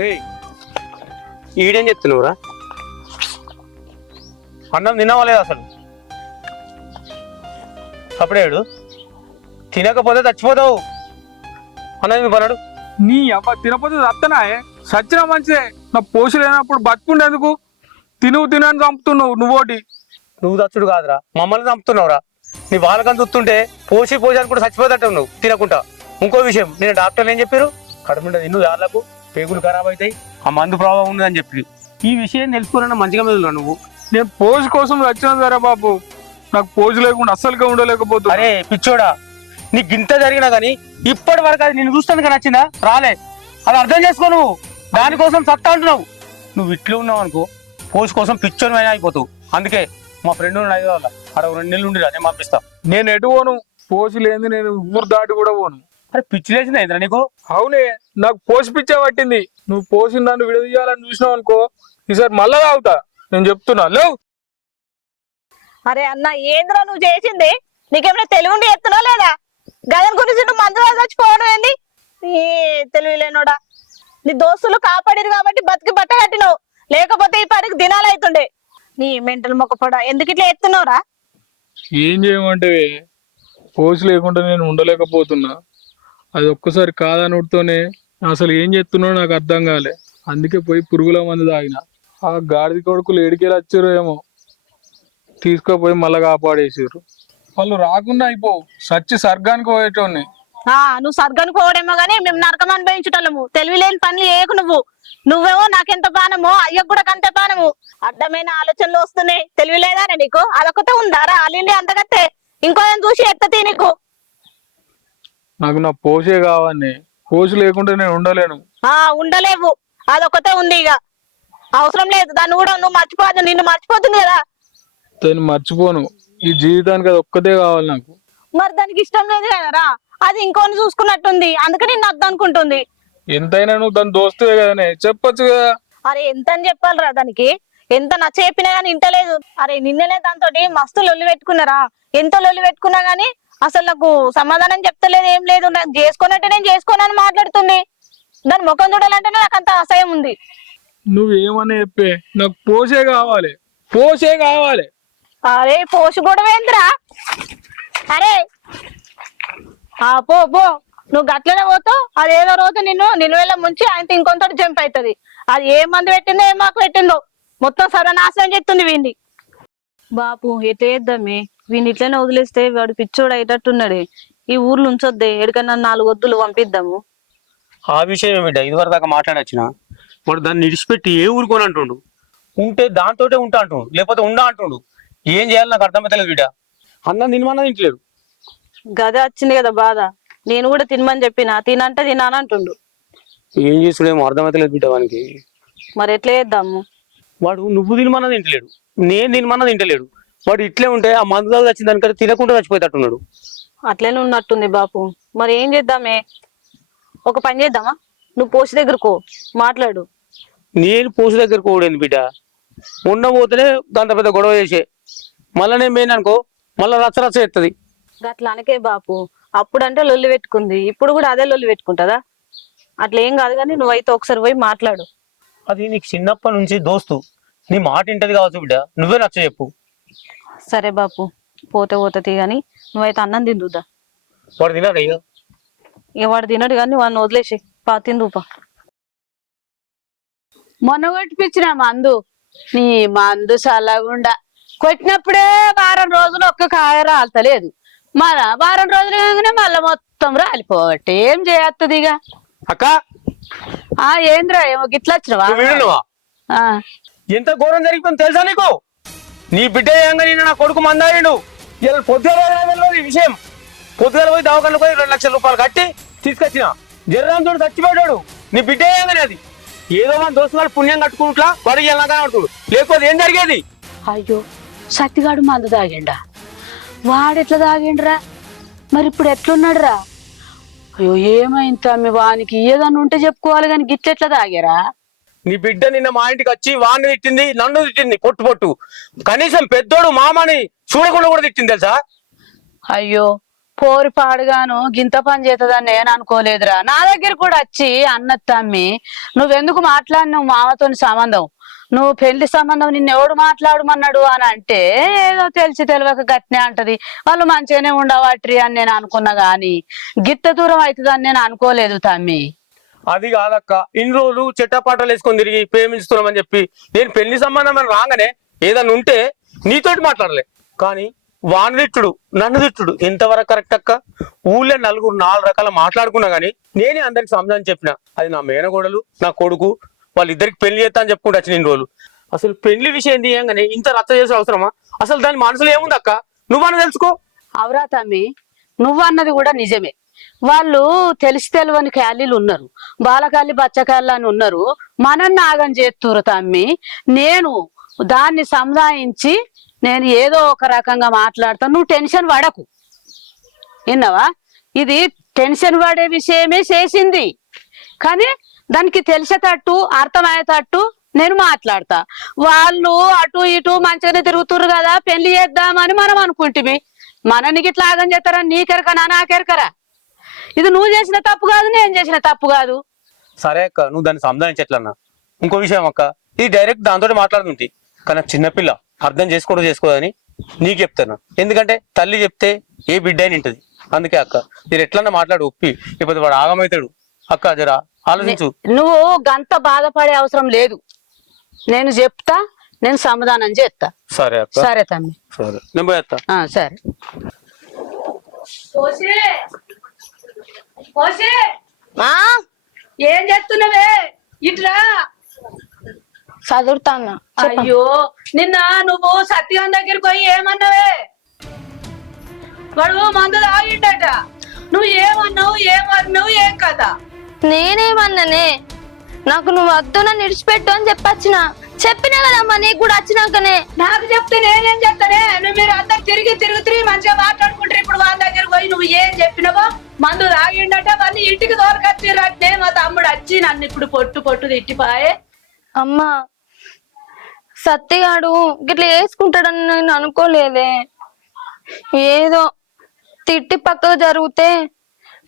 రే ఈడేం చెప్తున్నావురా? అన్నం తినవాలేదు అసలు. అప్పుడేడు తినకపోతే చచ్చిపోతావు అన్నది మీ పన్నాడు. నీ అబ్బా తినపోతే చత్తనా సచ్చిన మంచిదే. నా పోషు లేనప్పుడు బతుకుండేందుకు? తినని చంపుతున్నావు నువ్వోటి. నువ్వు చచ్చుడు కాదురా, మమ్మల్ని చంపుతున్నావురా. నీ వాళ్ళకని చూస్తుంటే పోసి అని కూడా చచ్చిపోతావు నువ్వు తినకుండా. ఇంకో విషయం, నేను డాక్టర్లు ఏం చెప్పారు? కడుపుంటే తిన్ను యాళ్ళకు పేగులు ఖరాబ్ అవుతాయి, ఆ మందు ప్రభావం ఉందని చెప్పి. ఈ విషయం తెలుసుకోవాలన్నా మంచిగా మీద నువ్వు. నేను పోజు కోసం వచ్చిన సరే బాబు, నాకు పోజు లేకుండా అస్సలుగా ఉండలేకపోతున్నా. అరే పిచ్చోడా, నీకు ఇంత జరిగినా కానీ ఇప్పటి వరకు అది నేను చూస్తాను నచ్చిందా? రాలే. అది అర్థం చేసుకో. నువ్వు దానికోసం సత్తా అంటున్నావు. నువ్వు ఇట్లా ఉన్నావు అనుకో, పోజు కోసం పిచ్చోని అయిపోతావు. అందుకే మా ఫ్రెండ్ హైదరాబాద్ అక్కడ 2 నెలలు ఉండి నేను పంపిస్తా. నేను ఎటు పోను, పోజు లేని నేను ఊరు దాటి కూడా పోను. అరే పిచ్చి లేచిందా ఇద్దరు నీకు? అవునే, నాకు పోసి పిచ్చే పట్టింది. నువ్వు పోసి నన్ను విడదీయాలని చూసినావు అనుకో, ఈసారి మళ్ళా తాగుతా. నేను చెప్తున్నా లేవు. అరే అన్న, ఏంద్రా నువ్వు చేసింది? నీకేమైనా తెలివి ఉండి ఎత్తున్నావు లేదా? గదన్ గురించి నువ్వు మందు చచ్చిపోవడం ఏంది? ఏ తెలివిలేనోడా, నీ దోస్తులు కాపాడిరు కాబట్టి బతికి బట్ట కట్టినావు, లేకపోతే ఈ పాటికి దినాలు అవుతుండే. నీ మెంటల్ మొక్కపడా ఎందుకు ఇట్లా ఎత్తున్నావురా? ఏం చేయమంటే పోసి లేకుండా నేను ఉండలేకపోతున్నా. అది ఒక్కసారి కాదనుడితోనే అసలు ఏం చేస్తున్నావు నాకు అర్థం కాలే. అందుకే పోయి పురుగుల మందు తాగిన. ఆ గాడిద కొడుకులు ఏడికెళ్ళి వచ్చారో ఏమో, తీసుకుపోయి మళ్ళా కాపాడేసారు. వాళ్ళు రాకుండా అయిపోవు, సచ్చి స్వర్గానికి పోయేటోని. నువ్వు సర్గానికి పోవడేమో గానీ మేము నరకం అనుభవించటము. తెలివి లేని పనులు చేయకు నువ్వు. నువ్వేమో నాకెంత పానమో అయ్యకు కూడా కంత పానము. అడ్డమైన ఆలోచనలు వస్తున్నాయి. తెలివి లేదానే నీకు? అదొకటే ఉందారా అల్లిండి అంతకత్తే? ఇంకో చూసి ఎత్తతే నీకు. నాకు నా పోసే కావాలి. పోసి లేకుండా నేను ఉండలేను. ఉండలేవు, అదొకటే ఉంది. ఇక అవసరం లేదు, దాన్ని కూడా నువ్వు మర్చిపోదు. నిన్ను మర్చిపోతుంది కదా. దాన్ని మర్చిపోను. ఈ జీవితానికి అది ఒక్కటే కావాలి నాకు. మరి దానికి ఇష్టం లేదు కదరా, అది ఇంకోని చూసుకున్నట్టుంది, అందుకని నిన్ను అర్థం అనుకుంటుంది. ఎంతైనా నువ్వు దాని దోస్తువే కదనే, చెప్పొచ్చు కదా. అరే ఎంత అని చెప్పాలరా దానికి? ఎంత నచ్చ చెప్పినా గానీ ఇంటలేదు. అరే నిన్ననే దాంతో మస్తు లొల్లి పెట్టుకున్నారా, ఎంత లొల్లి పెట్టుకున్నా గానీ అసలు నాకు సమాధానం చెప్తలేదు, ఏం లేదు. నాకు చేసుకోనంటే నేను చేసుకోనని మాట్లాడుతుంది. దాని ముఖం చూడాలంటేనే నాకు అంత అసహ్యం ఉంది. నువ్వేమని చెప్పే, నాకు పోసే కావాలి, పోసే కావాలి. అరే పోసి గొడవేంద్రా? అరే పో పో, నువ్వు గట్లనే పోతావు. అదేదో రోజు నిన్ను నిలువెల్ల ముంచి ఆయనతో ఇంకొంత జంప్ అవుతుంది. అది ఏ మందు పెట్టిందో ఏం మాకు పెట్టిందో మొత్తం సర్వనాశనం చెప్తుంది వీడిని. బాపు ఎట్లా చేద్దామే? వీడిని ఇట్లనే వదిలేస్తే వాడు పిచ్చోడు అయ్యేటట్టున్నాడే. ఈ ఊర్లో ఉంచొద్దే, ఎక్కడికన్నా 4 వద్దులు పంపిద్దాము. ఆ విషయం ఏమిటా ఇదివరకు దాకా మాట్లాడొచ్చిన వాడు దాన్ని విడిచిపెట్టి ఏ ఊరుకొని అంటుండు. ఉంటే దాంతోటే ఉంటా అంటుండు, లేకపోతే ఉండా అంటుండు. ఏం చేయాలి నాకు అర్థమైతలేదు బిడ్డ. అన్నం తినమన్నది ఇంట్లేడు. గదే వచ్చింది కదా బాధ. నేను కూడా తినమని చెప్పిన, తినంటే తినానంటుండు. ఏం చేసుడేమో అర్థమైతలేదు బిడ్డ వానికి. మరి ఎట్లా చేద్దాము? వాడు నువ్వు తినమన్నది ఇంటలేడు, నేను తినమన్నది ఇంటలేడు. వాడు ఇట్లే ఉంటే ఆ మందు దాకా వచ్చిన దానికంటే తినకుండా చచ్చిపోయేటట్టున్నాడు. అట్లనే ఉన్నట్టుంది బాపు. మరి ఏం చేద్దామే? ఒక పని చేద్దామా, నువ్వు పోసి దగ్గరకు మాట్లాడు. నేను పోసు దగ్గర పోడేంది బిడ్డ? ఉండబోతేనే దాంతో పెద్ద గొడవ చేసే, మళ్ళా నేను పోయిన అనుకో మళ్ళా రచ్చ ఎత్తది. అట్లా అనకే బాపు. అప్పుడంటే లొల్లి పెట్టుకుంది, ఇప్పుడు కూడా అదే లొల్లి పెట్టుకుంటుందా? అట్లా ఏం కాదు కానీ నువ్వైతే ఒకసారి పోయి మాట్లాడు. అది నీకు చిన్నప్పటి నుంచి దోస్తు, నీ మాట ఇంటది కావచ్చు బిడ్డ. నువ్వే నచ్చ చెప్పు. సరే బాపు, పోతే పోతుంది కానీ నువ్వైతే అన్నం తిందుదా. వాడు తినాడు అయ్యో. ఇక వాడు తినడు కానీ వాడిని వదిలేసి తిందుపా. మొన్న కొట్టిపించిన మందు, నీ మందు చల్లగుండా కొట్టినప్పుడే వారం రోజులు ఒక్క కాయ రాలతలేదు. మన వారం రోజులు కాగానే మళ్ళీ మొత్తం రాలిపోవట్టే. ఏం చేయత్తది ఇక? అక్క ఏంద్రా ఏమో గిట్లా వచ్చినవా? ఎంత ఘోరం జరిగిపోయింది తెలుసా నీకు? నీ బిడ్డ ఏంగా నిన్న నా కొడుకు మందారిండు. ఇలా పొద్దుగా ఈ విషయం పొద్దుగా పోయి దవాఖానకు పోయి 2 లక్షల రూపాయలు కట్టి తీసుకొచ్చిన. జర్రాంతుడు చచ్చిపోయాడు. నీ బిడ్డ ఏంగని అది ఏదో మన దోస్తు వాళ్ళు పుణ్యం కట్టుకుంటా వాడు ఇలా కనబడుతుడు, లేకపోతే ఏం జరిగేది? అయ్యో సత్తిగాడు మందు తాగిండా? వాడెట్లా తాగిండ్రా? మరి ఇప్పుడు ఎట్లున్నాడు రా? అయ్యో ఏమైంది తమ్మి, వానికి ఏదన్నా ఉంటే చెప్పుకోవాలి కానీ గిట్లెట్లా తాగారా? నీ బిడ్డ నిన్న మా ఇంటికి వచ్చి వాడిని తిట్టింది, నన్ను తిట్టింది పొట్టు పొట్టు. కనీసం పెద్దోడు మామని చూడకుండా కూడా తిట్టింది తెలుసా? అయ్యో పోరి పాడుగాను గింత పని చేస్తుందని నేను అనుకోలేదురా. నా దగ్గర కూడా వచ్చి అన్నది తమ్మి, నువ్వెందుకు మాట్లాడినావు మామతోని సంబంధం, నువ్వు పెళ్లి సంబంధం నిన్ను ఎవడు మాట్లాడమన్నాడు అని అంటే, ఏదో తెలిసి తెలియక గట్నే అంటది, వాళ్ళు మంచిగానే ఉండవట్రి అని నేను అనుకున్నా గాని గిత్త దూరం అవుతుందని నేను అనుకోలేదు తమ్మి. అది కాదక్క, ఇన్ని రోజులు చెట్టపాటలు వేసుకొని తిరిగి ప్రేమిస్తున్నామని చెప్పి నేను పెళ్లి సంబంధం అని రాగానే ఏదన్నా ఉంటే నీతోటి మాట్లాడలే. కానీ వాని తిట్టుడు నన్ను తిట్టుడు ఎంతవరకు కరెక్ట్ అక్క? ఊళ్ళో నలుగురు 4 రకాల మాట్లాడుకున్నా గానీ నేనే అందరికి సమాధానం చెప్పిన. అది నా మేనగోడలు, నా కొడుకు, వాళ్ళిద్దరికి పెళ్లి చేస్తా అని చెప్పుకుంటూ వచ్చిన ఇన్ని రోజులు. అసలు పెళ్లి విషయం తీయంగానే ఇంత రచ్చ చేసే అవసరమా? అసలు దాని మనసులో ఏముంది అక్క? నువ్వన్నా తెలుసుకో. అవురా తమ్మి, నువ్వన్నది కూడా నిజమే. వాళ్ళు తెలిసి తెలియని ఖాళీలు ఉన్నారు, బాలకాలి బచ్చకాళ్ళు అని ఉన్నారు, మనల్ని ఆగం చేస్తురు తమ్మి. నేను దాన్ని సముదాయించి నేను ఏదో ఒక రకంగా మాట్లాడతాను, నువ్వు టెన్షన్ పడకు. విన్నావా? ఇది టెన్షన్ పడే విషయమే చేసింది, కానీ దానికి తెలిసేటట్టు అర్థమయ్యేటట్టు నేను మాట్లాడతా. వాళ్ళు అటు ఇటు మంచిగానే తిరుగుతురు కదా, పెళ్లి చేద్దామని మనం అనుకుంటే మననికి ఇట్లా ఆగం చేస్తారని నీకెరకనా నాకెరకరా? ఇది నువ్వు చేసిన తప్పు కాదు, నేను చేసిన తప్పు కాదు. సరే అక్క, నువ్వు దాన్ని సంధానించట్లన్నా. ఇంకో విషయం అక్క, ఇది డైరెక్ట్ దాంతో మాట్లాడుతుంటే, కానీ చిన్నపిల్ల అర్థం చేసుకోదని నీకు చెప్తాను. ఎందుకంటే తల్లి చెప్తే ఏ బిడ్డ అని ఉంటది. అందుకే అక్క, మీరు ఎట్లన్నా మాట్లాడు ఒప్పి, లేకపోతే వాడు ఆగమవుతాడు. అక్క జరా ఆలోచించు. నువ్వు గంత బాధపడే అవసరం లేదు, నేను చెప్తా, నేను సమాధానం చేస్తా. సరే అక్క. సరే తమ్మి, సరే నేను పోయేస్తా. సరే. ఏం చేస్తున్నావే? ఇట్లా చదువుతాను. అయ్యో, నిన్న నువ్వు సత్యం దగ్గరికి పోయి ఏమన్నావే? వాడు మందు తాగిండట, నువ్వు ఏమన్నావు ఏం కదా? నేనేమన్నానే? నాకు నువ్వు వద్దు నన్ను విడిచిపెట్టు అని చెప్పినా కదమ్మా, నీకు కూడా వచ్చినాకనే. నాకు చెప్తే నేనేం చెప్తానే? నువ్వు మీరు అందరు తిరిగి మంచిగా మాట్లాడుకుంటారు. ఇప్పుడు వాళ్ళ దగ్గర పోయి నువ్వు ఏం చెప్పినావో, మందు తాగిండట, వాళ్ళు ఇంటికి దోరకొచ్చిరట్నే. మా తమ్ముడు వచ్చి నన్ను ఇప్పుడు పొట్టు తిట్టిపాయే. అమ్మా, సత్తిగాడు గిట్లా వేసుకుంటాడని నేను అనుకోలేదే. ఏదో తిట్టి పక్కకు జరిగితే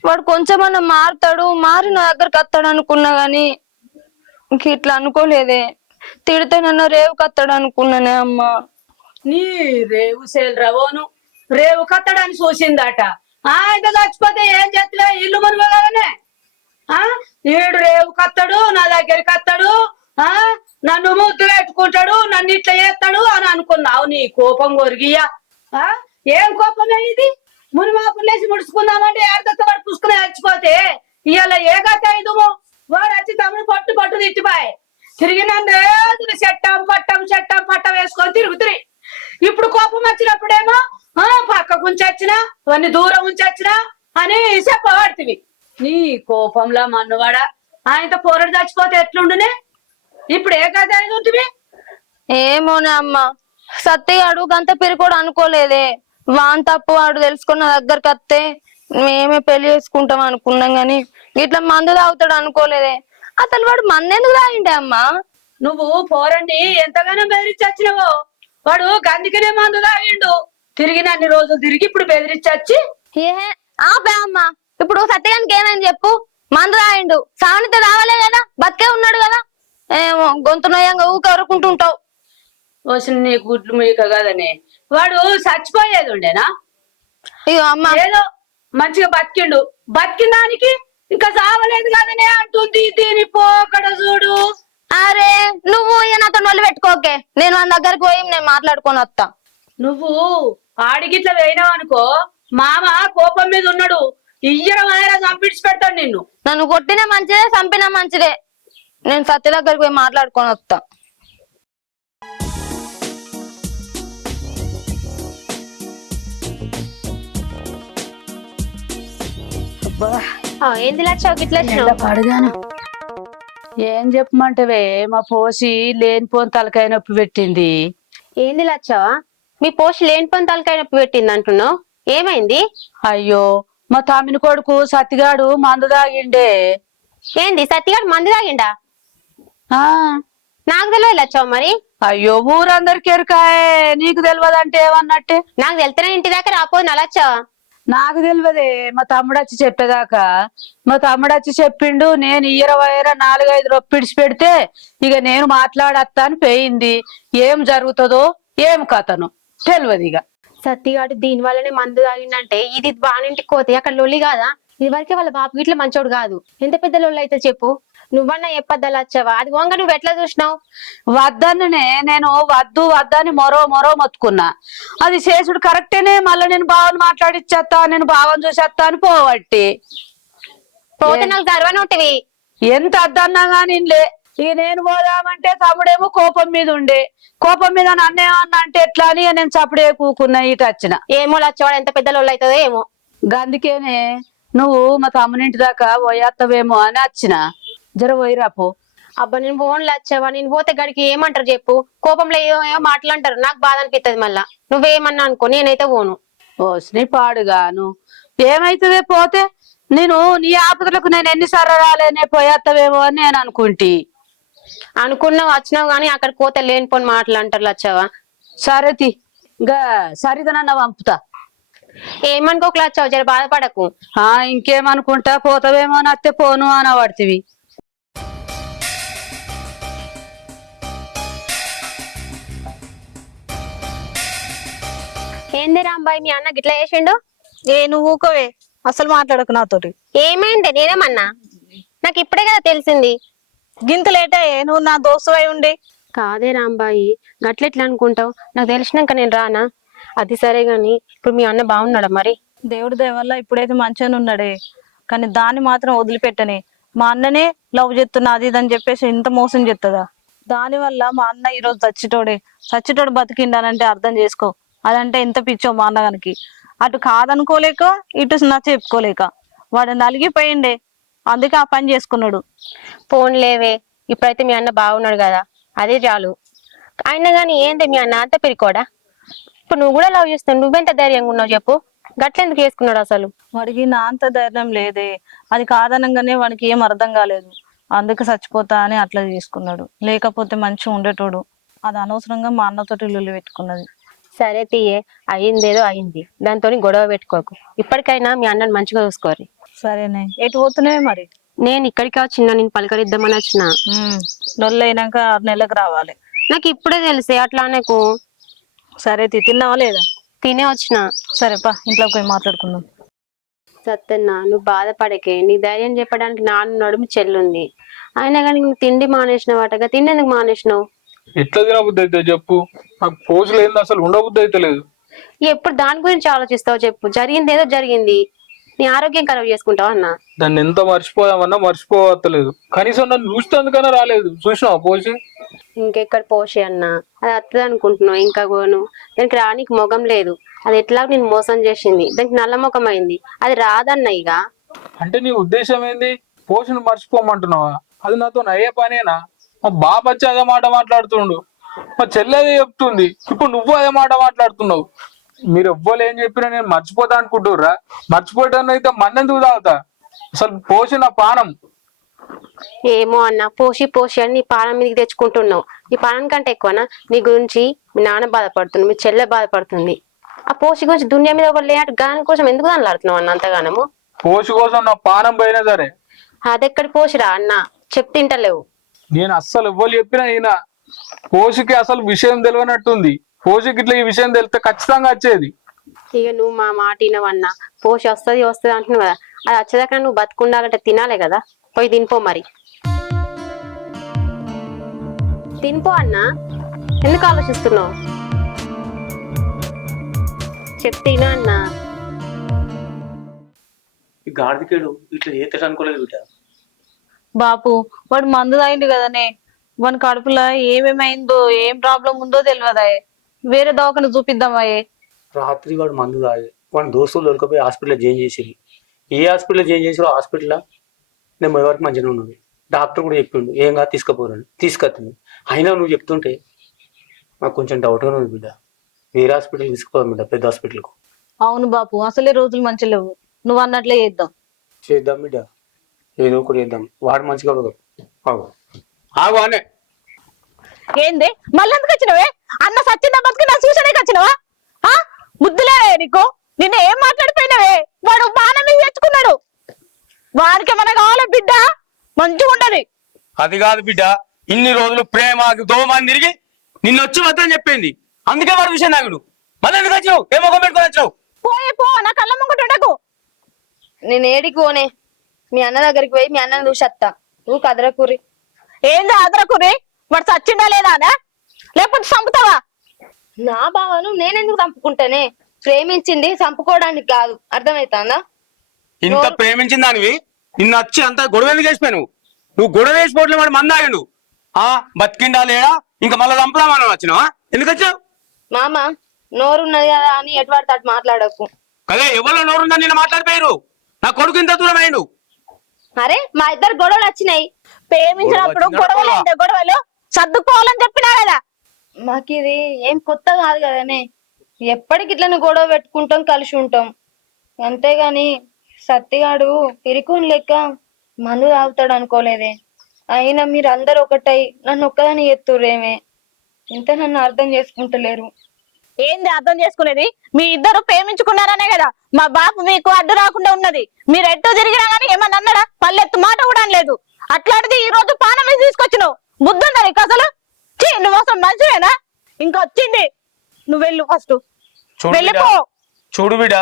వాడు కొంచెమన్నా మారుతాడు, మారి నా దగ్గరకు వస్తాడు అనుకున్నా గాని ఇట్లా అనుకోలేదే. తిడితే నన్ను రేవు కత్తాడు అనుకున్నానే అమ్మా. నీ రేవు సేల్ రవోను రేవు కత్తడాన్ని చూసిందట. ఇంకా చచ్చిపోతే ఏం చేస్తా? ఇల్లు మునుగలనే ఈడు రేవు కత్తడు, నా దగ్గరికి వస్తాడు, నన్ను ముద్దు పెట్టుకుంటాడు, నన్ను ఇట్లా చేస్తాడు అని అనుకున్నావు. నీ కోపం కొరిగియా? ఏం కోపమే ఇది? మునిమాపులు లేచి ముడుచుకుందామంటే ఏడతో వాడు పుసుకుని చచ్చిపోతే ఇవాళ ఏ గత ఇదుమో? వాడు వచ్చి తమ్ముడు పట్టు తిట్టిపాయి. తిరిగి నన్ను చెట్టం పట్టం వేసుకొని తిరుగుతురి. ఇప్పుడు కోపం వచ్చినప్పుడేమో పక్కకు ఉంచి వచ్చినా, అవన్నీ దూరం ఉంచి వచ్చినా అని చెప్పబడుతుంది. నీ కోపంలో మన్నువాడా ఆయనతో పోరడు చచ్చిపోతే ఎట్లుండునే? ఇప్పుడు ఏ గత అయింది ఉంటుంది? ఏమోనే అమ్మా, సత్తిగాడు గంత పిరికోడు అనుకోలేదే. వాన్ తప్పు వాడు తెలుసుకున్న దగ్గరకు వస్తే మేమే పెళ్లి చేసుకుంటాం అనుకున్నాం గాని ఇట్లా మందు తాగుతాడు అనుకోలేదే. అసలు వాడు మందెందుకు తాగిండే అమ్మా? నువ్వు పోరండి ఎంతగానో బెదిరించి వచ్చినవో, వాడు గందికనే మందు తాగిండు. తిరిగి అన్ని రోజులు తిరిగి ఇప్పుడు బెదిరించి ఆపే అమ్మా. ఇప్పుడు సత్యగానికి ఏమైంది చెప్పు? మందు తాగిండు, సావనితే తాగలే కదా, బతికే ఉన్నాడు కదా. ఏమో గొంతు నయంగా ఊకెరుకుంటుంటావు. వచ్చిన నీ గుడ్లు మీక కదనే, వాడు చచ్చిపోయేది ఉండేనా? అయ్యో అమ్మా, ఏదో మంచిగా బతికిన దానికి ఇంకా చావలేదు కదనే అంటుంది. దీని పోకడ చూడు. అరే నువ్వు నాతో నొల్లి పెట్టుకోకే, నేను మన దగ్గరికి పోయి నేను మాట్లాడుకొని వస్తా. నువ్వు ఆడిగిట్లా వేయినావు అనుకో, మామ కోపం మీద ఉన్నాడు, ఇయ్యడం ఆయన చంపించి పెడతాడు నిన్ను. నన్ను కొట్టినా మంచిదే, చంపినా మంచిదే, నేను సత్య దగ్గరికి పోయి మాట్లాడుకొని వస్తా. ఏంది లచ్చ గిట్లా పడగాను ఏం చెప్పమంటవే? మా పోసి లేనిపోని తలకాయ నొప్పి పెట్టింది. ఏంది లచ్చవా? మీ పోస్ట్ లేని పని తలకాయ నొప్పి పెట్టింది అంటున్నావు, ఏమైంది? అయ్యో, మా తమ్మిని కొడుకు సత్తిగాడు మందు తాగిండే. ఏంది సత్తిగాడు మందు తాగిండా? ఆ నాకు తెలియదు లచ్చవ. మరి అయ్యో, ఊరందరికి ఎరుకాయే, నీకు తెలియదంటే ఏమన్నట్టే. నాకు వెళ్తేనే ఇంటి దగ్గర రాపోదు నలచ్చవా. నాకు తెలియదే మా తమ్ముడు వచ్చి చెప్పేదాకా. మా తమ్ముడు వచ్చి చెప్పిండు, నేను 4-5 రొప్పిడిచి పెడితే ఇక నేను మాట్లాడత్తా అని పోయింది. ఏం జరుగుతుందో ఏం కథను తెలియదు ఇక. సత్తిగాడు దీని వల్లనే మందు తాగిందంటే ఇది బానింటికి పోతే అక్కడ లొల్లి కాదా? ఇది వరకే వాళ్ళ బాబు గిట్ల మంచోడు కాదు, ఎంత పెద్ద లొల్లి అయితే చెప్పు. నువ్వన్నా చెప్పద్దాలు వచ్చావా? అది వంగ నువ్వు ఎట్లా చూసినావు? వద్దన్ననే నేను వద్దని మొరో మొత్తుకున్నా. అది చేసుడు కరెక్టేనే. మళ్ళీ నేను బావని మాట్లాడిచ్చేస్తా, నేను బావని చూసేస్తా అని పోవట్టి. పోతే నాకు గర్వనే ఉంటివి. ఎంత అద్దన్నా గానీ ఇక నేను పోదామంటే తమ్ముడేమో కోపం మీద ఉండే. కోపం మీద నన్నేమన్నా అంటే ఎట్లా అని నేను చప్పుడే కూకున్నా. ఇటు వచ్చిన ఏమో లచ్చవాడు ఎంత పెద్ద లొల్లి అవుతుందో ఏమో. గందుకేనే నువ్వు మా తమ్మునింటి దాకా పోయేస్తావేమో అని వచ్చిన. జర పోయిరాపో. అబ్బా నేను ఫోన్ లచ్చావా? నేను పోతే గడికి ఏమంటారు చెప్పు? కోపంలో ఏమో మాట్లాంటారు, నాకు బాధ అనిపిస్తుంది. మళ్ళా నువ్వేమన్నా అనుకో, నేనైతే పోను. ఓసిని పాడుగాను. ఏమైతుందే పోతే? నేను నీ ఆపదలకు నేను ఎన్నిసార్లు రాలేనే, పోయేస్తావేమో అని నేను అనుకున్నావు వచ్చినావు గానీ అక్కడికి పోతే లేనిపోని మాటలు అంటారు లచ్చావా. సరే తి ఇంకా సరిదనన్నా పంపుతా. ఏమనుకోక లచ్చావు, జర బాధపడకు. ఇంకేమనుకుంటా, పోతావేమో అని అత్తే పోను అనబడితివి. ఏంది రాంబాయి మీ అన్న గిట్లా చేసిండు? నువ్వు ఊకోవే, అసలు మాట్లాడకు నాతోటి. ఏమైంది? నేనేమన్నా? నాకు ఇప్పుడే కదా తెలిసింది. గింత లేట్ అయ్యే, నువ్వు నా దోస్తు అయి ఉండి. కాదే రాంబాయి, గట్లెట్లా అనుకుంటావు? నాకు తెలిసినాక నేను రానా? అది సరే గాని ఇప్పుడు మీ అన్న బాగున్నాడా మరి? దేవుడి దయ వల్ల ఇప్పుడైతే మంచిగానే ఉన్నాడే, కానీ దాన్ని మాత్రం వదిలిపెట్టని. మా అన్ననే లవ్ చేస్తున్నా అది ఇదని చెప్పేసి ఇంత మోసం చేస్తుందా? దాని వల్ల మా అన్న ఈరోజు చచ్చిటోడు బతికిండానంటే అర్థం చేసుకో. అదంటే ఎంత పిచ్చో మా అన్నగానికి. అటు కాదనుకోలేక ఇటు నచ్చ చెప్పుకోలేక వాడు నలిగిపోయిండే, అందుకే ఆ పని చేసుకున్నాడు. ఫోన్ లేవే, ఇప్పుడైతే మీ అన్న బాగున్నాడు కదా, అదే చాలు. అయినా గానీ ఏంది మీ అన్న అంత పెరికోడా? ఇప్పుడు నువ్వు కూడా లవ్ చేస్తావు, నువ్వెంత ధైర్యంగా ఉన్నావు చెప్పు? గట్లెందుకు చేసుకున్నాడు అసలు? వాడికి నా అంత ధైర్యం లేదే, అది కాదనంగానే వాడికి ఏం అర్థం కాలేదు, అందుకే చచ్చిపోతా అని అట్లా చేసుకున్నాడు. లేకపోతే మంచిగా ఉండేటోడు. అది అనవసరంగా మా అన్నతోటి ఇల్లు పెట్టుకున్నది. సరే తీయే, అయిందేదో అయింది, దాంతో గొడవ పెట్టుకోకు. ఇప్పటికైనా మీ అన్నని మంచిగా చూసుకోరు. సరేనే, ఎటు పోతున్నావే మరి? నేను ఇక్కడికి వచ్చిన, నేను పలకరిద్దామని వచ్చిన. నొల్లు అయినాక 6 నెలలకు రావాలి. నాకు ఇప్పుడే తెలిసే అట్లా అనకు. సరే తిన్నావా లేదా? తినే వచ్చిన. సరేపా, ఇంట్లోకి పోయి మాట్లాడుకుందాం. సత్తన్నా, నువ్వు బాధపడకే. నీ ధైర్యం చెప్పడానికి నాన్నున్నాడు, మీ చెల్లుంది. అయినా కానీ నువ్వు తిండి మానేసినావు అటగా. తిండి ఎందుకు మానేసినావు? ఎట్లా తినబుద్ధి అయితే చెప్పు? నాకు పోజులు ఏంది, అసలు ఉండబుద్ధి అయితే లేదు. ఎప్పుడు దాని గురించి ఆలోచిస్తావు చెప్పు? జరిగింది ఏదో జరిగింది, నీ ఆరోగ్యం ఖరాబ్ చేసుకుంటావు అన్న. దాన్ని ఎంత మర్చిపోదామన్నా మర్చిపోవట్లేదు. కనీసం నన్ను చూస్తేందుకన్నా రాలేదు. చూసినావా పోసి? ఇంకెక్కడ పోషే అన్న, అది అత్తది అనుకుంటున్నావు. ఇంకా గోను దానికి రానికి మొగం లేదు. అది ఎట్లా నేను మోసం చేసింది, దానికి నల్ల ముఖం అయింది. అది రాదన్న. ఇక అంటే నీ ఉద్దేశం ఏంది? పోషను మర్చిపోమంటున్నావా? అది నాతో అయ్యే పనేనా? మా బాబు వచ్చి అదే మాట మాట్లాడుతుండు, మా చెల్లి అదే చెప్తుంది, ఇప్పుడు నువ్వు అదే మాట మాట్లాడుతున్నావు. మీరు ఎవ్వరు ఏం చెప్పినా నేను మర్చిపోతా అనుకుంటుర్రా? మర్చిపోతాను అయితే మన్నెందుకు తాగుతా? అసలు పోషి నా పానం. ఏమో అన్న, పోషి అని నీ పానం మీదకి తెచ్చుకుంటున్నావు. నీ పానం కంటే ఎక్కువనా నీ గురించి మీ నాన్న బాధపడుతుంది, మీ చెల్లె బాధపడుతుంది. ఆ పోషి గురించి దునియా మీద ఒకటి లేనట్టు గాని కోసం ఎందుకు దానిలాడుతున్నావు అన్న అంతగానము? పోషి కోసం నా పానం పోయినా సరే. అదెక్కడి పోషిరా అన్న, చెప్తింటలేవు. నేను అస్సలు ఎవ్వరు చెప్పినా అయినా పోషికి అసలు విషయం తెలియనట్టుంది. పోషికి ఇట్లా ఈ విషయం తెలిస్తే ఖచ్చితంగా వచ్చేది. ఇక నువ్వు మా మాట వినవన్నా. పోషి వస్తుంది అంటున్నావు కదా, అది వచ్చేదాకా నువ్వు బతుకుండాలంటే తినాలే కదా. పోయి తినిపో మరి, తినిపో అన్నా. ఎందుకు ఆలోచిస్తున్నావు? చెప్తేనా అన్నా? ఈ గాడిదకేడు ఇట్లా చేస్తాడు అనుకోలేదు బిడ్డ. బాపు వాడు మందు తాగిండు కదనే, వాని కడుపులో ఏమేమైందో ఏం ప్రాబ్లం ఉందో తెలియదా. వేరే దవాఖాన చూపిద్దామయ్యే. రాత్రి వాడు మందు తాగి వాడి దోస్తులు దొరికిపోయి హాస్పిటల్లో జాయిన్ చేసిరు. ఏ హాస్పిటల్లో జాయిన్ చేసిరో హాస్పిటల్లో నేను ఎవరికి మంచిగా ఉన్నది. డాక్టర్ కూడా చెప్పిండు ఏం కాదు తీసుకుపోరాను, తీసుకొస్తుంది. అయినా నువ్వు చెప్తుంటే నాకు కొంచెం డౌట్గానే ఉంది బిడ్డ. వేరే హాస్పిటల్ తీసుకుపోదాం బిడ్డ, పెద్ద హాస్పిటల్కు. అవును బాపు, అసలే రోజులు మంచి లేవు. నువ్వు అన్నట్లే చేద్దాం బిడ్డ, ఏదో ఒకటి చేద్దాం. వాడు మంచిగా ఆగు అనే. ఏంది మళ్ళీ ఎందుకు వచ్చినవే? అన్న సచ్చిందా బతుకు నా చూసానే వచ్చినవా? ముద్దులే నీకు. నిన్న ఏం మాట్లాడిపోయింది వినవే వాడు బాణం మీద తెచ్చుకున్నాడు. వాడికి ఏమన్నా కావాలా బిడ్డ? మంచిగా ఉంటది. అది కాదు బిడ్డ, ఇన్ని రోజులు ప్రేమ దోమని తిరిగి నిన్ను వచ్చి వద్దని చెప్పింది. అందుకే వాడు విషయం నాగుడు. మళ్ళీ ఎందుకు వచ్చినావు? ఏ ముఖం పెట్టుకొని వచ్చినావు? పోయే పో, నా కళ్ళ ముంగట ఉండకు. నేను ఏడికి పోనే, మీ అన్న దగ్గరికి పోయి మీ అన్నని చూసేస్తా. నువ్వు కదరకూరి. ఏంది ఆదరకురి? వాడు చచ్చిండా లేదా లేకపోతే చంపుతావా? నా బావను నేనెందుకు చంపుకుంటానే? ప్రేమించింది చంపుకోవడానికి కాదు, అర్థమవుతుందా? ఇంత ప్రేమించిన దానివి నిన్ను వచ్చి అంత గొడవ ఎందుకు చేసిపోయావు? నువ్వు గొడవ వేసిపోవట్లే వాడు మందాగిండు. బతికిండా లేడా ఇంకా మళ్ళీ చంపుదామని వచ్చినావా? ఎందుకు వచ్చావు? మామ నోరున్నది కదా అని ఎటువంటి అటు మాట్లాడకు. అదే ఎవరో నోరుందని నిన్న మాట్లాడిపోయారు. నా కొడుకు ఇంత దూరం అయ్యిండు. అరే మా ఇద్దరు గొడవలు వచ్చినాయి. ప్రేమించినప్పుడు గొడవలు అంటే గొడవలు సర్దుకోవాలని చెప్పినా కదా. మాకు ఇది ఏం కొత్త కాదు కదనే, ఎప్పటికి ఇట్లా గొడవ పెట్టుకుంటాం, కలిసి ఉంటాం. అంతేగాని సత్తిగాడు పిరికోని లెక్క మందు తాగుతాడు అనుకోలేదే. అయినా మీరు అందరు ఒకటై నన్ను ఒక్కదాని ఎత్తురేమే. ఇంత నన్ను అర్థం చేసుకుంటలేరు. ఏంది అర్థం చేసుకునేది? మీ ఇద్దరు ప్రేమించుకున్నారనే కదా మా బాపు మీకు అడ్డు రాకుండా ఉన్నది. మీరు ఎట్టో తిరిగినా గానీ ఏమన్నా అన్నాడా? పల్లెత్తు మాట కూడా అనలేదు. అట్లాంటిది ఈ రోజు పానం మీద తీసుకొచ్చినావు. బుద్ధి ఉందా నీకు అసలు? నువ్వు అసలు మంచివేనా? ఇంకా వచ్చింది, నువ్వు వెళ్ళు ఫస్ట్ వెళ్ళిపో. చూడు బిడ్డ,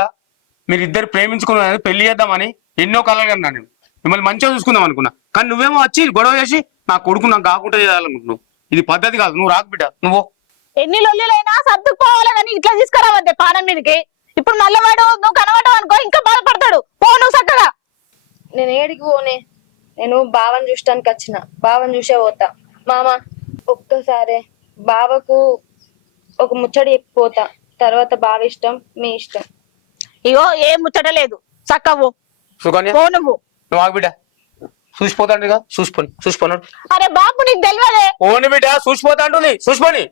మీరిద్దరు ప్రేమించుకున్నారు, పెళ్లి చేద్దామని ఎన్నో కలలు అన్నా. నేను మిమ్మల్ని మంచిగా చూసుకుందాం అనుకున్నా, కానీ నువ్వేమో వచ్చి గొడవ చేసి నా కొడుకు నాకు కాకుండా చేయాలనుకుంటున్నావు. ఇది పద్ధతి కాదు. నువ్వు రాకు బిడ్డ. నువ్వు ఎన్ని లొల్లులైనా సర్దుకోవాలి కానీ ఇట్లా తీసుకురావద్దే పానం మీదకి. ఇప్పుడు మల్లవాడు నువ్వు కనబడవు అనుకో, ఇంకా బాధపడతాడు. పో నువ్వు చక్కగా. నేను ఏడికి పోనే, నేను బావని చూడటానికి వచ్చిన. బావని చూసే పోతా. మామ ఒక్కసారి బావకు ఒక ముచ్చడి చెప్పిపోతా, తర్వాత బావ ఇష్టం, మీ ఇష్టం. ఇగో ఏ ముచ్చట లేదు, చక్కవు సుకన్య పో నువ్వు. నువ్వు ఆగు బిడ్డ. చూసిపోతాండుగా, చూసిపోన్నాడు. అరే బాబు నీకు తెలియదే. ఓని బిడ్డ చూసిపోతా అంటుంది. చూసిపోని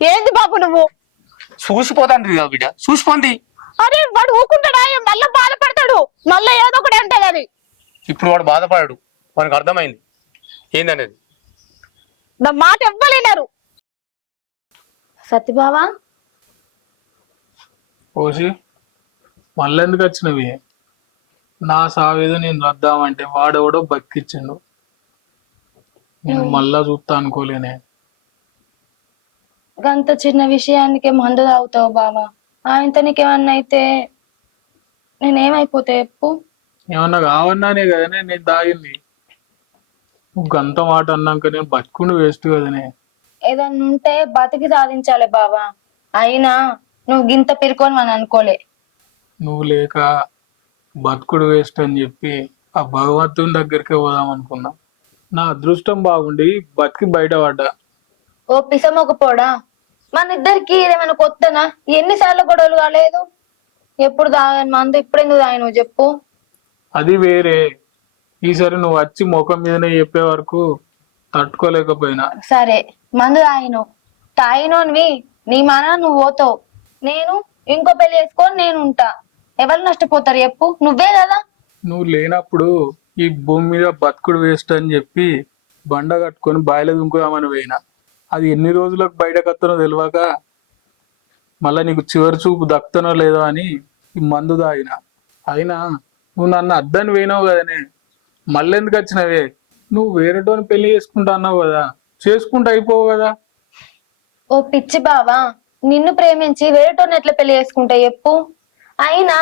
ఏంది బాబు నువ్వు? చూసిపోతాంటుంది కదా బిడ్డ, చూసిపోంది. అరే వాడు ఊకుంటాడా? మళ్ళా బాధపడతాడు, మళ్ళా ఏదో ఒకటి అంటే అది. ఇప్పుడు వాడు బాధపడాడు, వానికి అర్థమైంది ఏందనేది. నా మాట ఇవ్వలేనారు. సత్యబావా పోసి మళ్ళీ ఎందుకు వచ్చినవి? నా సావేదో నేను రద్దామంటే వాడెవడో బక్కిచ్చిండు. నేను మళ్ళా చూస్తా అనుకోలేనే. గంత చిన్న విషయానికి మందు తాగుతావు బావా? ఆయనతో నీకేమన్నా అయితే నేనేమైపోతా చెప్పు? ఏమన్నా కావన్నానే కదనే నేను తాగింది. నువ్వు గంత మాట అన్నాక నేను బతుకుండు వేస్ట్ కదనే. ఏదన్నా ఉంటే బతికి సాధించాలి బావా. అయినా నువ్వు గింత పిరుకొని అని అనుకోలే. నువ్వు లేక బతుకుడు వేస్ట్ అని చెప్పి ఆ భగవంతుని దగ్గరికి పోదాం అనుకున్నా. నా అదృష్టం బాగుండి బతికి బయటపడ్డా. ఓ పిసమొకపోడా, మన ఇద్దరికి ఇదేమైనా కొత్తనా? ఎన్నిసార్లు గొడవలు కాలేదు? ఎప్పుడు తాగాను మందు, ఇప్పుడు ఎందుకు తాగినవు చెప్పు? అది వేరే. ఈసారి నువ్వు వచ్చి ముఖం మీదనే చెప్పే వరకు తట్టుకోలేకపోయినా. సరే మందు తాగినోనివి నీ మన నువ్వు పోతావు, నేను ఇంకో పెళ్లి చేసుకొని నేను ఉంటా. ఎవరు నష్టపోతారు చెప్పు? నువ్వే కదా. నువ్వు లేనప్పుడు ఈ భూమి మీద బతుకుడు వేస్ట్ అని చెప్పి బండ కట్టుకొని బాయిలో దుంకుదామని పోయినా. అది ఎన్ని రోజులకు బయటకు వస్తానో తెలియక మళ్ళీ నీకు చివరి చూపు దక్కుతానో లేదో అని ఈ మందు తాగిన. అయినా నువ్వు నన్ను అద్దని పోయినావు కదనే, మళ్ళీ ఎందుకు వచ్చినవే? నువ్వు వేరేటోని పెళ్లి చేసుకుంటా అన్నావు కదా, చేసుకుంటూ అయిపోవు కదా. ఓ పిచ్చి బావా, నిన్ను ప్రేమించి వేరేటోని ఎట్లా పెళ్లి చేసుకుంటా చెప్పు? అయినా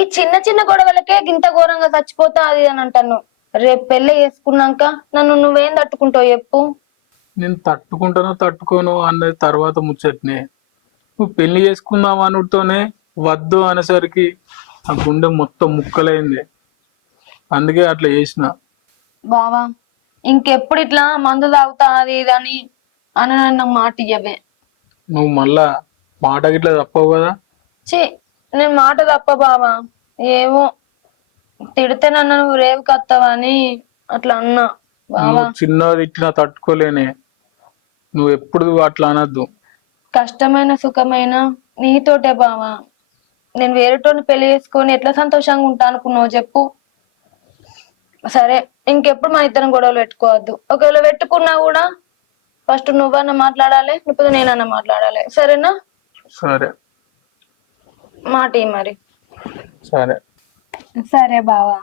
ఈ చిన్న చిన్న గొడవలకే గింత ఘోరంగా చచ్చిపోతా అది అని అంటాను. రేపు పెళ్లి చేసుకున్నాక నన్ను నువ్వేం తట్టుకుంటావు చెప్పు? నేను తట్టుకోను అన్నది తర్వాత ముచ్చట్నే. నువ్వు పెళ్లి చేసుకుందాం అనుతోనే వద్దు అనేసరికి ఆ గుండె మొత్తం ముక్కలైంది. అందుకే అట్లా చేసిన. బావా ఇంకెప్పుడు ఇట్లా మందు తాగుతా అది ఇది అని నాకు మాట ఇయ్యవే. నువ్వు మళ్ళా మాట గిట్లా తప్పవు కదా. నేను మాట తప్ప బావా. ఏమో తిడితే నన్ను నువ్వు రేవు కత్తవా అని అట్లా అన్నా బావా. నువ్వు చిన్నది ఇట్లా తట్టుకోలేనే. నువ్వు ఎప్పుడు అట్లా అనద్దు. కష్టమైన సుఖమైన నీతోటే బావా. నేను వేరేటోని పెళ్లి చేసుకొని ఎట్లా సంతోషంగా ఉంటా అనుకున్నావు చెప్పు? సరే ఇంకెప్పుడు మన ఇద్దరం గొడవలు పెట్టుకోవద్దు. ఒకవేళ పెట్టుకున్నా కూడా ఫస్ట్ నువ్వన్నా మాట్లాడాలి, లేకపోతే నేనన్నా మాట్లాడాలి. సరేనా? సరే. మాటి మరి. సరే సరే బావా.